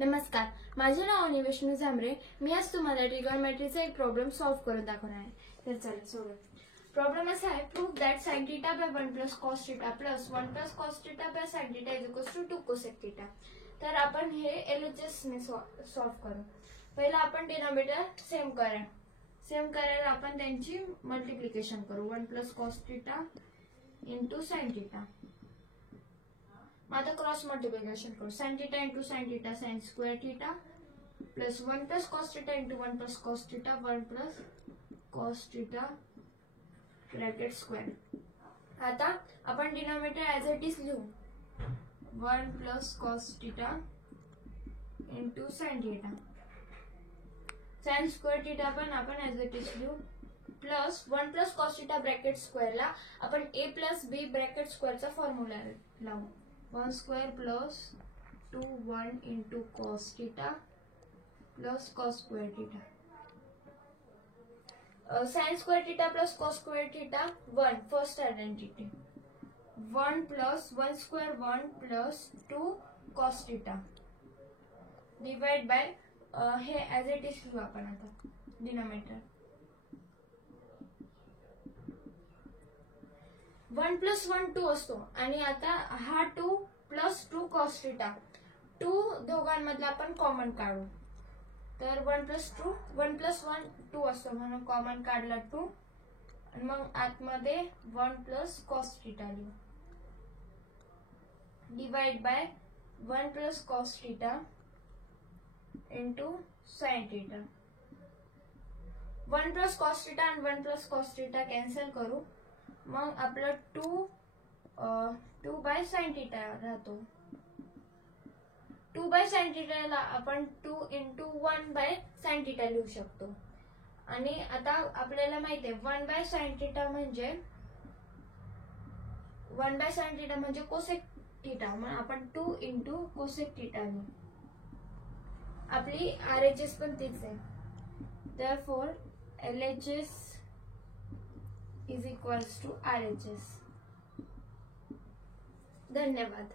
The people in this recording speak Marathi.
नमस्कार, माझे नाव विष्णू झांबरे. मी आज तुम्हाला ट्रिगोनोमेट्रीचा एक प्रॉब्लेम सॉल्व्ह करून दाखवणार आहे. तर चला सोडून. प्रॉब्लेम असा आहे, prove that sin θ by 1 plus cos θ plus 1 plus cos θ by sin θ is equals to 2 cosec θ. तर आपण हे LHS ने सॉल्व्ह करू. पहिला आपण डिनॉमिनेटर सेम करायला आपण त्यांची मल्टिप्लिकेशन करू. 1 plus cos θ into sin θ. आता क्रॉस मल्टिप्लिकेशन करू. sin θ into sin θ sin square θ plus 1 plus cos θ into 1 plus cos θ 1 plus cos θ bracket square. आता आपण डिनॉमिनेटर ॲज इट इज लिहू. 1 plus cos θ into sin θ. sin square θ पण आपण ॲज इट इज लिहू प्लस 1 plus cos θ ब्रॅकेट स्क्वेअरला आपण a plus b ब्रॅकेट स्क्वेअरचा फॉर्म्युला लावू. 1 square plus 2 1 into cos θ plus cos square θ. Sin square θ plus cos square θ 1 first identity. 1 plus 1 square 1 plus 2 cos θ divide by हे as it is लिहू आपण आता डिनॉमिनेटर. 1 plus 1 2 असतो आणि आता हा 2 plus 2 cos θ 2 दोघांमधला आपण कॉमन काढू. तर 1 plus 2 1 plus 1 2 असतो म्हणून कॉमन काढला 2 आणि मग आतमध्ये 1 plus cos θ लिहू divide by 1 plus cos θ into sin θ. 1 plus cos θ आणि 1 plus cos θ कॅन्सल करू. मग आपलं 2 by sin θ राहतो. 2 by sin θ ला आपण 2 into 1 by sin θ लिहू शकतो. आणि आता आपल्याला माहिती आहे 1 by sin θ म्हणजे 1 by sin θ म्हणजे cosec θ. मग आपण 2 into cosec θ लिहू. आपली RHS पण तीच आहे. Therefore LHS is equals to RHS. धन्यवाद.